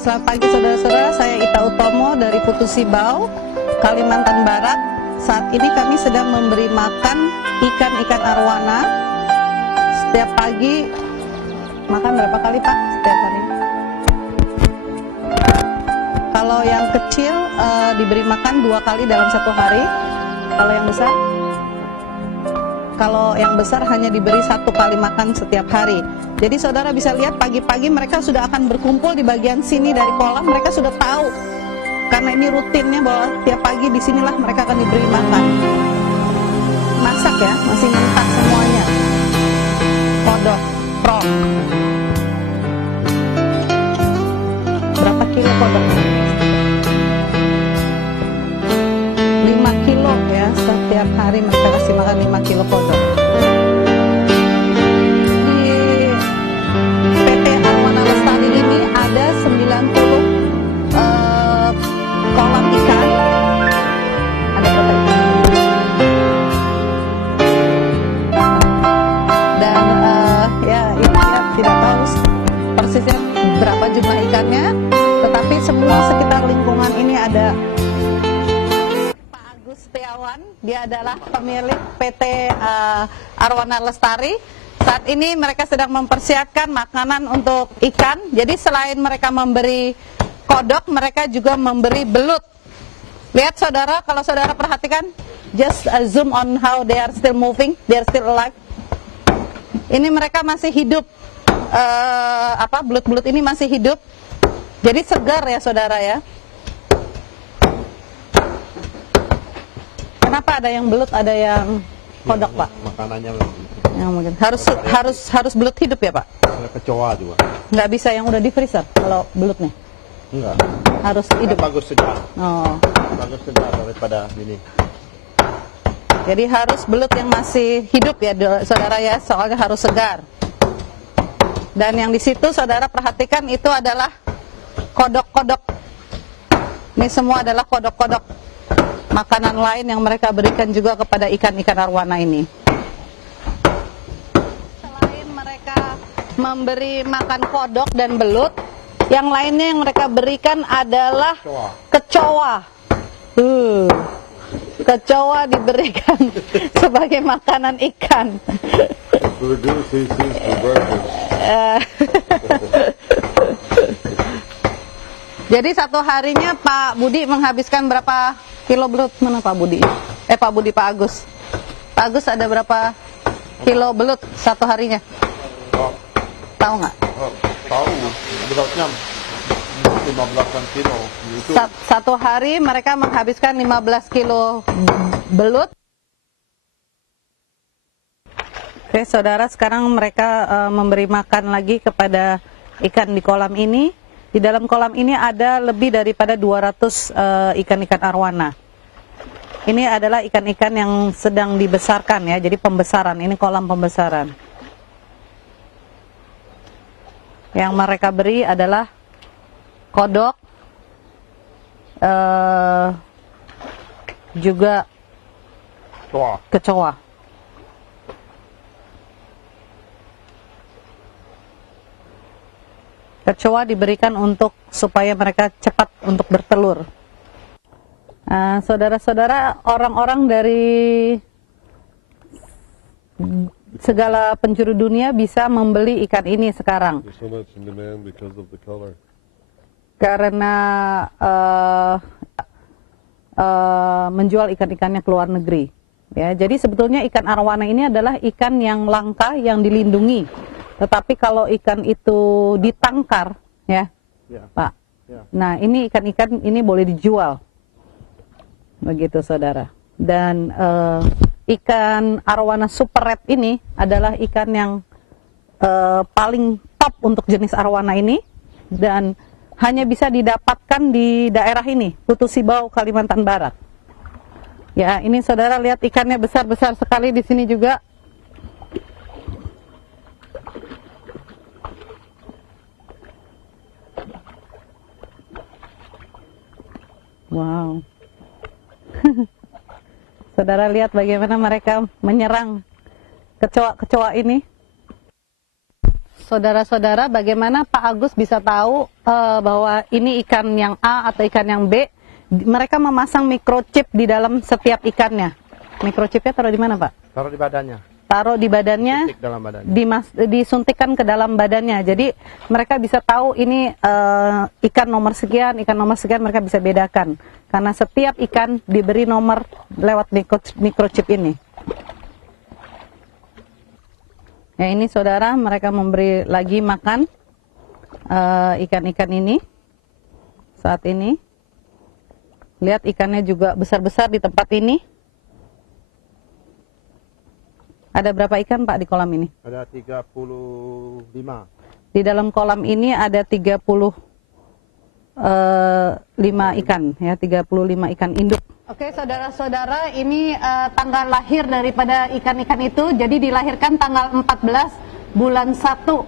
Selamat pagi saudara-saudara, saya Ita Utomo dari Putu Sibau, Kalimantan Barat. Saat ini kami sedang memberi makan ikan-ikan arwana. Setiap pagi, makan berapa kali Pak? Setiap hari? Kalau yang kecil diberi makan 2 kali dalam 1 hari. Kalau yang besar? Kalau yang besar hanya diberi 1 kali makan setiap hari. Jadi saudara bisa lihat pagi-pagi mereka sudah akan berkumpul di bagian sini dari kolam. Mereka sudah tahu karena ini rutinnya bahwa tiap pagi di sinilah mereka akan diberi makan. Masak ya, masih mentah semuanya. Kodok, prong. Berapa kilo kodoknya? 5 kilo ya, setiap hari mereka kasih makan 5 kilo kodok. Ada 90 kolam ikan. Ada berapa ikan? Dan ya ini ya, tidak tahu persisnya berapa jumlah ikannya, tetapi semua sekitar lingkungan ini ada. Pak Agus Setiawan, dia adalah pemilik PT Arwana Lestari. Saat ini mereka sedang mempersiapkan makanan untuk ikan. Jadi selain mereka memberi kodok, mereka juga memberi belut. Lihat saudara, kalau saudara perhatikan, just zoom on how they are still moving, they are still alive. Ini mereka masih hidup, belut-belut ini masih hidup. Jadi segar ya saudara ya. Kenapa ada yang belut, ada yang kodok Pak? Makanannya Ya, mungkin harus belut hidup ya Pak? kecoa juga. Nggak bisa yang udah di freezer kalau belutnya? Enggak. Harus hidup. Bagus segar. Oh. Bagus segar daripada ini. Jadi harus belut yang masih hidup ya saudara ya, soalnya harus segar. Dan yang di situ saudara perhatikan itu adalah kodok-kodok. Ini semua adalah kodok-kodok makanan lain yang mereka berikan juga kepada ikan-ikan arwana ini. Memberi makan kodok dan belut, yang lainnya yang mereka berikan adalah kecoa. Kecoa diberikan sebagai makanan ikan. Jadi satu harinya Pak Budi menghabiskan berapa kilo belut? Mana Pak Budi? Pak Agus. Pak Agus ada berapa kilo belut satu harinya? Tahu nggak? Tahu, beratnya 15 kilo. Satu hari mereka menghabiskan 15 kilo belut. Oke, saudara, sekarang mereka memberi makan lagi kepada ikan di kolam ini. Di dalam kolam ini ada lebih daripada 200 ikan-ikan arwana. Ini adalah ikan-ikan yang sedang dibesarkan ya, jadi pembesaran. Ini kolam pembesaran. Yang mereka beri adalah kodok, juga kecoa. Kecoa diberikan supaya mereka cepat untuk bertelur. Saudara-saudara, orang-orang dari segala penjuru dunia bisa membeli ikan ini sekarang. Karena menjual ikan-ikannya ke luar negeri. Ya, jadi sebetulnya ikan arwana ini adalah ikan yang langka, yang dilindungi. Tetapi kalau ikan itu ditangkar, ya, Pak, Ya. Nah, ini ikan-ikan ini boleh dijual. Begitu, saudara. Dan ikan arwana super red ini adalah ikan yang paling top untuk jenis arwana ini. Dan hanya bisa didapatkan di daerah ini, Putu Sibau, Kalimantan Barat. Ya, ini saudara lihat ikannya besar-besar sekali di sini juga. Wow. Saudara lihat bagaimana mereka menyerang kecoa-kecoa ini. Saudara-saudara, bagaimana Pak Agus bisa tahu bahwa ini ikan yang A atau ikan yang B? Mereka memasang microchip di dalam setiap ikannya. Microchipnya taruh di mana, Pak? Taruh di badannya. Taruh di badannya, Suntik dalam badannya. disuntikkan ke dalam badannya. Jadi mereka bisa tahu ini ikan nomor sekian mereka bisa bedakan. Karena setiap ikan diberi nomor lewat microchip ini. Ya, ini saudara, mereka memberi lagi makan ikan-ikan ini saat ini. Lihat ikannya juga besar-besar di tempat ini. Ada berapa ikan, Pak, di kolam ini? Ada 35. Di dalam kolam ini ada 35 ikan, ya, 35 ikan induk. Oke, saudara-saudara, ini tanggal lahir daripada ikan-ikan itu. Jadi dilahirkan tanggal 14 bulan 1.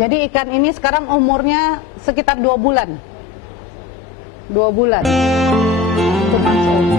Jadi ikan ini sekarang umurnya sekitar 2 bulan. 2 bulan. Itu masuk.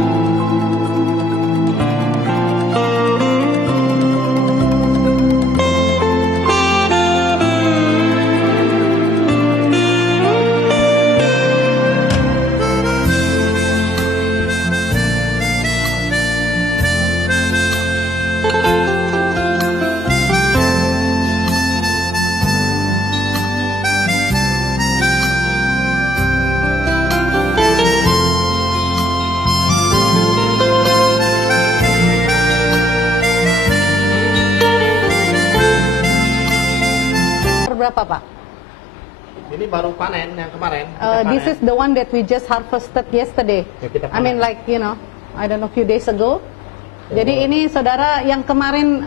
Berapa, Pak? Ini baru panen yang kemarin. This is the one that we just harvested yesterday. Ya, kita I mean, panen. like, you know, I don't know, few days ago. Jadi ini saudara yang kemarin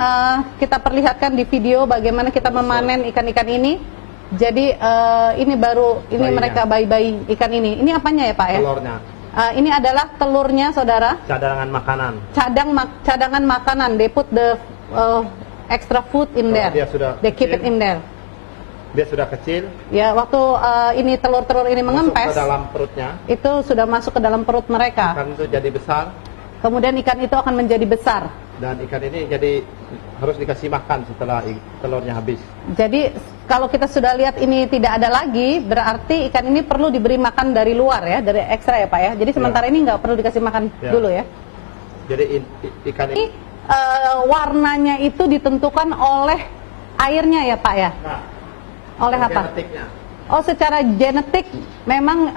kita perlihatkan di video bagaimana kita memanen ikan-ikan ini. Jadi ini baru, ini Bayinya. mereka bayi-bayi ikan ini. Ini apanya ya, Pak, ya? Telurnya. Ini adalah telurnya, saudara. Cadangan makanan. Cadangan makanan. They put the extra food in there. Dia sudah They keep it kecil. in there. Dia sudah kecil. Ya, waktu ini telur-telur ini Masuk mengempes, ke dalam perutnya. itu sudah masuk ke dalam perut mereka. Ikan itu jadi besar. Kemudian ikan itu akan menjadi besar. Dan ikan ini jadi harus dikasih makan setelah telurnya habis. Jadi kalau kita sudah lihat ini tidak ada lagi, berarti ikan ini perlu diberi makan dari luar ya, dari ekstra ya, Pak, ya. Jadi sementara ini nggak perlu dikasih makan Ya. dulu ya. Jadi ikan Ini ini. warnanya itu ditentukan oleh airnya ya, Pak, ya. Nah, Oleh apa? genetiknya. Oh, secara genetik memang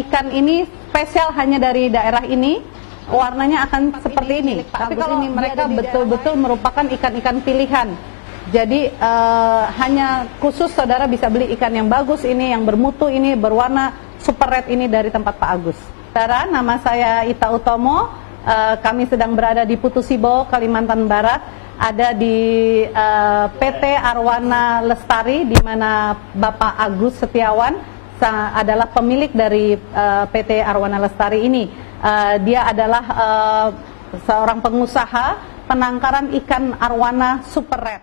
ikan ini spesial hanya dari daerah ini. Warnanya akan seperti ini. Tapi kalau ini mereka betul-betul merupakan ikan-ikan pilihan. Jadi hanya khusus saudara bisa beli ikan yang bagus ini, yang bermutu ini, berwarna super red ini dari tempat Pak Agus. Saudara, nama saya Ita Utomo. Kami sedang berada di Putu Sibau, Kalimantan Barat. Ada di PT Arwana Lestari, di mana Bapak Agus Setiawan adalah pemilik dari PT Arwana Lestari ini. Dia adalah seorang pengusaha penangkaran ikan arwana super red.